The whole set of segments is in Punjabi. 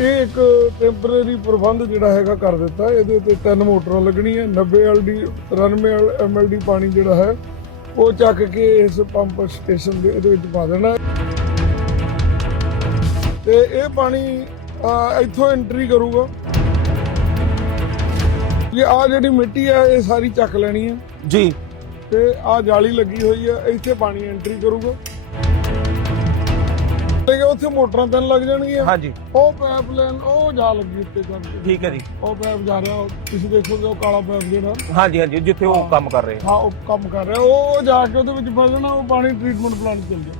ਇਹ ਇੱਕ ਟੈਂਪਰੇਰੀ ਪ੍ਰਬੰਧ ਜਿਹੜਾ ਹੈਗਾ ਕਰ ਦਿੱਤਾ। ਇਹਦੇ ਤੇ ਤਿੰਨ ਮੋਟਰਾਂ ਲੱਗਣੀਆਂ 90 ਐਲਡੀ 93 ਐਮਐਲਡੀ ਪਾਣੀ ਜਿਹੜਾ ਹੈ ਉਹ ਚੱਕ ਕੇ ਇਸ ਪੰਪ ਸਟੇਸ਼ਨ ਦੇ ਇਹਦੇ ਵਿੱਚ ਪਾ ਦੇਣਾ। ਤੇ ਇਹ ਪਾਣੀ ਇੱਥੋਂ ਐਂਟਰੀ ਕਰੂਗਾ। ਇਹ ਆ ਜਿਹੜੀ ਮਿੱਟੀ ਹੈ ਇਹ ਸਾਰੀ ਚੱਕ ਲੈਣੀ ਹੈ ਜੀ। ਤੇ ਆ ਜਾਲੀ ਲੱਗੀ ਹੋਈ ਹੈ ਇੱਥੇ ਪਾਣੀ ਐਂਟਰੀ ਕਰੂਗਾ। ਤੇ ਉੱਥੇ ਮੋਟਰਾਂ ਤਿੰਨ ਲੱਗ ਜਾਣਗੀਆਂ। ਹਾਂਜੀ। ਉਹ ਪਾਈਪ ਲਾਈਨ ਉਹ ਜਾ ਲੱਗੀ ਉੱਤੇ ਕਰਕੇ ਠੀਕ ਹੈ ਜੀ। ਉਹ ਪਾਈਪ ਜਾ ਰਿਹਾ ਉਹ ਤੁਸੀਂ ਦੇਖੋਗੇ ਉਹ ਕਾਲਾ ਪਾਈਪ ਜਿਹੜਾ। ਹਾਂਜੀ ਹਾਂਜੀ ਜਿੱਥੇ ਉਹ ਕੰਮ ਕਰ ਰਹੇ ਹਾਂ ਉਹ ਕੰਮ ਕਰ ਰਿਹਾ। ਉਹ ਜਾ ਕੇ ਉਹਦੇ ਵਿੱਚ ਫਸਣਾ ਉਹ ਪਾਣੀ ਟ੍ਰੀਟਮੈਂਟ ਪਲਾਂਟ ਚਲ ਜਾ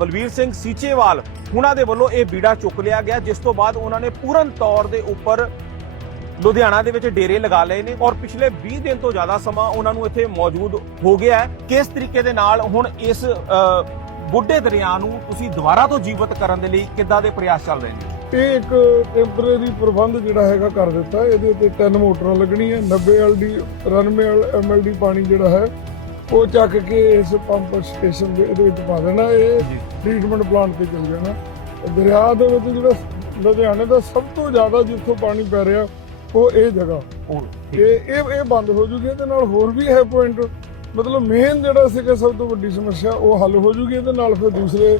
ਬਲਵੀਰ ਸਿੰਘ ਸੀਚੇਵਾਲ ਉਹਨਾਂ ਦੇ ਵੱਲੋਂ ਇਹ ਬੀੜਾ ਚੁੱਕ ਲਿਆ ਗਿਆ ਜਿਸ ਤੋਂ ਬਾਅਦ ਉਹਨਾਂ ਨੇ ਪੂਰਨ ਤੌਰ ਦੇ ਉੱਪਰ ਲੁਧਿਆਣਾ ਦੇ ਵਿੱਚ ਡੇਰੇ ਲਗਾ ਲਏ ਨੇ ਔਰ ਪਿਛਲੇ 20 ਦਿਨ ਤੋਂ ਜ਼ਿਆਦਾ ਸਮਾਂ ਉਹਨਾਂ ਨੂੰ ਇੱਥੇ ਮੌਜੂਦ ਹੋ ਗਿਆ ਹੈ। ਕਿਸ ਤਰੀਕੇ ਦੇ ਨਾਲ ਹੁਣ ਇਸ ਬੁੱਢੇ ਦਰਿਆ ਨੂੰ ਤੁਸੀਂ ਦੁਬਾਰਾ ਤੋਂ ਜੀਵਤ ਕਰਨ ਦੇ ਲਈ ਕਿੱਦਾਂ ਦੇ ਪ੍ਰਯਾਸ ਚੱਲ ਰਹੇ ਨੇ? ਇਹ ਇੱਕ ਟੈਂਪਰੇਰੀ ਪ੍ਰਬੰਧ ਜਿਹੜਾ ਹੈਗਾ ਕਰ ਦਿੱਤਾ। ਇਹਦੇ ਤੇ ਤਿੰਨ ਮੋਟਰਾਂ ਲੱਗਣੀਆਂ 90 ਐਲਡੀ 93 ਐਮਐਲਡੀ ਪਾਣੀ ਜਿਹੜਾ ਹੈ ਉਹ ਚੱਕ ਕੇ ਇਸ ਪੰਪ ਸਟੇਸ਼ਨ ਦੇ ਇਹਦੇ ਵਿੱਚ ਪਾ ਦੇਣਾ। ਇਹ। ਟ੍ਰੀਟਮੈਂਟ ਪਲਾਂਟ ਤੇ ਚਲ ਜਾਣਾ। ਦਰਿਆ ਦੇ ਵਿੱਚ ਜਿਹੜਾ ਲੁਧਿਆਣੇ ਦਾ ਸਭ ਤੋਂ ਜ਼ਿਆਦਾ ਜਿੱਥੋਂ ਪਾਣੀ ਪੈ ਰਿਹਾ ਉਹ ਇਹ ਜਗ੍ਹਾ ਉਹ ਇਹ ਇਹ ਇਹ ਬੰਦ ਹੋ ਜੂਗੀ ਇਹਦੇ ਨਾਲ ਹੋਰ ਵੀ ਹੈ ਪੁਆਇੰਟ ਮਤਲਬ ਮੇਨ ਜਿਹੜਾ ਸੀਗਾ ਸਭ ਤੋਂ ਵੱਡੀ ਸਮੱਸਿਆ ਉਹ ਹੱਲ ਹੋ ਜੂਗੀ ਇਹਦੇ ਨਾਲ ਫਿਰ ਦੂਸਰੇ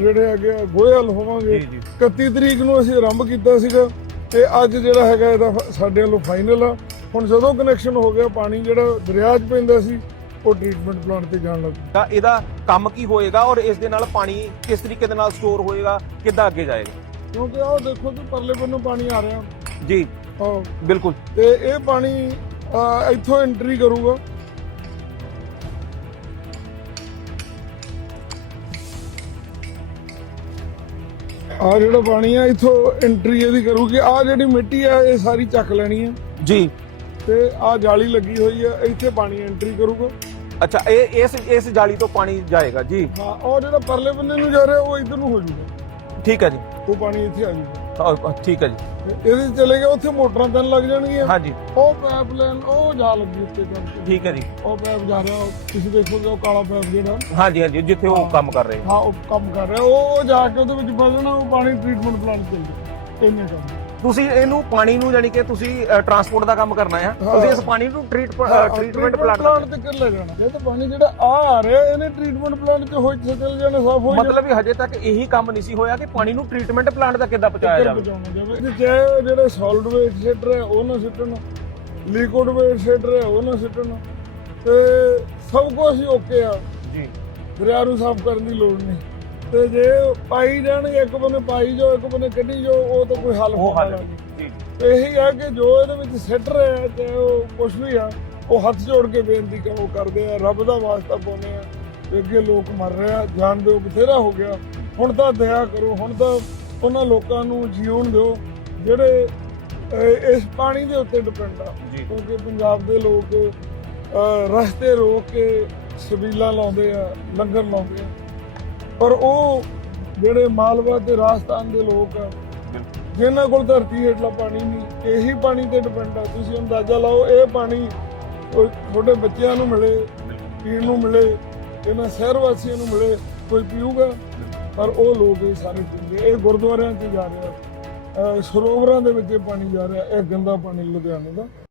ਜਿਹੜੇ ਹੈਗੇ ਗੋਏ ਹੱਲ ਹੋਵਾਂਗੇ। ਜੀ ਜੀ। 31 ਤਰੀਕ ਨੂੰ ਅਸੀਂ ਆਰੰਭ ਕੀਤਾ ਸੀਗਾ ਤੇ ਅੱਜ ਜਿਹੜਾ ਹੈਗਾ ਇਹਦਾ ਸਾਡੇ ਵੱਲੋਂ ਫਾਈਨਲ ਆ। ਹੁਣ ਜਦੋਂ ਕਨੈਕਸ਼ਨ ਹੋ ਗਿਆ ਪਾਣੀ ਜਿਹੜਾ ਦਰਿਆ 'ਚ ਪੈਂਦਾ ਸੀ ਉਹ ਟ੍ਰੀਟਮੈਂਟ ਪਲਾਂਟ ਤੇ ਜਾਣ ਲੱਗ ਪਿਆ ਤਾਂ ਇਹਦਾ ਕੰਮ ਕੀ ਹੋਏਗਾ ਔਰ ਇਸ ਦੇ ਨਾਲ ਪਾਣੀ ਕਿਸ ਤਰੀਕੇ ਦੇ ਨਾਲ ਸਟੋਰ ਹੋਏਗਾ ਕਿੱਦਾਂ ਅੱਗੇ ਜਾਏਗਾ? ਕਿਉਂਕਿ ਆਹ ਦੇਖੋ ਕਿ ਪਰਲੇ ਬੰਨੋਂ ਪਾਣੀ ਆ ਰਿਹਾ। ਜੀ। ਆਹ, ਬਿਲਕੁਲ। ਤੇ ਇਹ ਪਾਣੀ ਇੱਥੋਂ ਐਂਟਰੀ ਕਰੂਗਾ। ਆ ਜਿਹੜਾ ਪਾਣੀ ਆ ਇੱਥੋਂ ਐਂਟਰੀ ਇਹਦੀ ਕਰੂਗੀ। ਆ ਜਿਹੜੀ ਮਿੱਟੀ ਆ ਇਹ ਸਾਰੀ ਚੱਕ ਲੈਣੀ ਹੈ ਜੀ। ਤੇ ਆ ਜਾਲੀ ਲੱਗੀ ਹੋਈ ਆ ਇੱਥੇ ਪਾਣੀ ਐਂਟਰੀ ਕਰੂਗਾ। ਅੱਛਾ ਇਹ ਇਸ ਇਸ ਜਾਲੀ ਤੋਂ ਪਾਣੀ ਜਾਏਗਾ ਜੀ। ਹਾਂ ਉਹ ਜਿਹੜਾ ਪਰਲੇ ਬੰਨੇ ਨੂੰ ਜਾ ਰਿਹਾ ਉਹ ਇੱਧਰ ਨੂੰ ਹੋ ਜਾਊਗਾ ਠੀਕ ਹੈ ਜੀ। ਉਹ ਪਾਣੀ ਇੱਥੇ ਆ ਜਾਊਗਾ ਠੀਕ ਹੈ ਜੀ। ਇਹਦੇ 'ਚ ਚਲੇ ਗਿਆ ਉੱਥੇ ਮੋਟਰਾਂ ਤਿੰਨ ਲੱਗ ਜਾਣਗੀਆਂ। ਹਾਂਜੀ। ਉਹ ਪਾਈਪ ਲਾਈਨ ਉਹ ਜਾ ਲੱਗੀ ਉੱਤੇ ਕਰਕੇ ਠੀਕ ਹੈ ਜੀ। ਉਹ ਪਾਈਪ ਜਾ ਰਿਹਾ ਉਹ ਤੁਸੀਂ ਦੇਖੋਗੇ ਉਹ ਕਾਲਾ ਪਾਈਪ ਜਿਹੜਾ। ਹਾਂਜੀ ਹਾਂਜੀ ਜਿੱਥੇ ਉਹ ਕੰਮ ਕਰ ਰਹੇ। ਹਾਂ ਉਹ ਕੰਮ ਕਰ ਰਿਹਾ। ਉਹ ਉਹ ਜਾ ਕੇ ਉਹਦੇ ਵਿੱਚ ਫਸਣਾ ਉਹ ਪਾਣੀ ਟ੍ਰੀਟਮੈਂਟ ਪਲਾਂਟ ਚਲ ਇੰਨੇ ਕੰਮ। ਤੁਸੀਂ ਇਹਨੂੰ ਪਾਣੀ ਨੂੰ ਯਾਨੀ ਕਿ ਤੁਸੀਂ ਟਰਾਂਸਪੋਰਟ ਦਾ ਕੰਮ ਕਰਨਾ ਹੈ ਹਾਂ। ਤੁਸੀਂ ਇਸ ਪਾਣੀ ਨੂੰ ਟ੍ਰੀਟ ਟ੍ਰੀਟਮੈਂਟ ਪਲਾਂਟ ਤੇ ਕਰ ਲੈ ਜਾਣਾ। ਇਹ ਤਾਂ ਪਾਣੀ ਜਿਹੜਾ ਆ ਆ ਰਿਹਾ ਇਹਨੇ ਟ੍ਰੀਟਮੈਂਟ ਪਲਾਂਟ 'ਚ ਹੋਈ ਚਲ ਜਾਣਾ ਸਾਫ਼ ਹੋ ਜਾਣਾ। ਮਤਲਬ ਵੀ ਹਜੇ ਤੱਕ ਇਹੀ ਕੰਮ ਨਹੀਂ ਸੀ ਹੋਇਆ ਕਿ ਪਾਣੀ ਨੂੰ ਟ੍ਰੀਟਮੈਂਟ ਪਲਾਂਟ ਦਾ ਕਿੱਦਾਂ ਪਹੁੰਚਾਇਆ ਜਾਵੇ। ਤੇ ਉਹ ਜਿਹੜੇ ਸੋਲਿਡ ਵੇਸਟ ਸਿੱਟ ਰਹੇ ਉਹ ਨਾ ਸਿੱਟਣ। ਲਿਕੁਇਡ ਵੇਸਟ ਸਿੱਟ ਰਹੇ ਉਹ ਨਾ ਸਿੱਟਣ। ਤੇ ਸਭ ਕੁਝ ਹੀ ਓਕੇ ਆ। ਜੀ। ਦਰਿਆ ਨੂੰ ਸਾਫ਼ ਕਰਨ ਦੀ ਲੋੜ ਨਹੀਂ। ਤੇ ਜੇ ਪਾਈ ਜਾਣਗੇ ਇੱਕ ਬੰਨੇ ਪਾਈ ਜਾਓ ਇੱਕ ਬੰਨੇ ਕੱਢੀ ਜਾਓ ਉਹ ਤਾਂ ਕੋਈ ਹੱਲ ਉਹ ਹੱਲ ਨਹੀਂ ਜੀ ਤੇ ਇਹੀ ਹੈ ਕਿ ਜੋ ਇਹਦੇ ਵਿੱਚ ਸਿੱਟ ਰਿਹਾ ਚਾਹੇ ਉਹ ਕੁਝ ਵੀ ਆ ਉਹ ਹੱਥ ਜੋੜ ਕੇ ਬੇਨਤੀ ਕਰੋ ਕਰਦੇ ਆ ਰੱਬ ਦਾ ਵਾਸਤਾ ਪਾਉਂਦੇ ਆ ਤੇ ਅੱਗੇ ਲੋਕ ਮਰ ਰਹੇ ਜਾਨ ਦਿਓ ਬਥੇਰਾ ਹੋ ਗਿਆ। ਹੁਣ ਤਾਂ ਦਇਆ ਕਰੋ ਹੁਣ ਤਾਂ ਉਹਨਾਂ ਲੋਕਾਂ ਨੂੰ ਜੀਉਣ ਦਿਓ ਜਿਹੜੇ ਇਸ ਪਾਣੀ ਦੇ ਉੱਤੇ ਡਿਪੈਂਡ ਆ। ਕਿਉਂਕਿ ਪੰਜਾਬ ਦੇ ਲੋਕ ਰਸਤੇ ਰੋਕ ਕੇ ਸਬੀਲਾਂ ਲਾਉਂਦੇ ਆ ਲੰਗਰ ਲਾਉਂਦੇ ਆ। ਪਰ ਉਹ ਜਿਹੜੇ ਮਾਲਵਾ ਤੇ ਰਾਜਸਥਾਨ ਦੇ ਲੋਕ ਆ, ਜਿਨ੍ਹਾਂ ਕੋਲ ਧਰਤੀ ਹੇਠਲਾ ਪਾਣੀ ਨਹੀਂ, ਇਹੀ ਪਾਣੀ ਤੇ ਡਿਪੈਂਡ ਆ। ਤੁਸੀਂ ਅੰਦਾਜ਼ਾ ਲਾਓ, ਇਹ ਪਾਣੀ ਕੋਈ ਬੱਚਿਆਂ ਨੂੰ ਮਿਲੇ, ਪੀਣ ਨੂੰ ਮਿਲੇ, ਇਹਨਾਂ ਸ਼ਹਿਰ ਵਾਸੀਆਂ ਨੂੰ ਮਿਲੇ, ਕੋਈ ਪੀਊਗਾ? ਪਰ ਉਹ ਲੋਕ ਇਹ ਸਾਰੇ ਪੀਂਦੇ ਇਹ ਗੁਰਦੁਆਰਿਆਂ 'ਚ ਜਾ ਰਿਹਾ। ਸਰੋਵਰਾਂ ਦੇ ਵਿੱਚ ਇਹ ਪਾਣੀ ਜਾ ਰਿਹਾ, ਇਹ ਗੰਦਾ ਪਾਣੀ ਲੁਧਿਆਣੇ ਦਾ।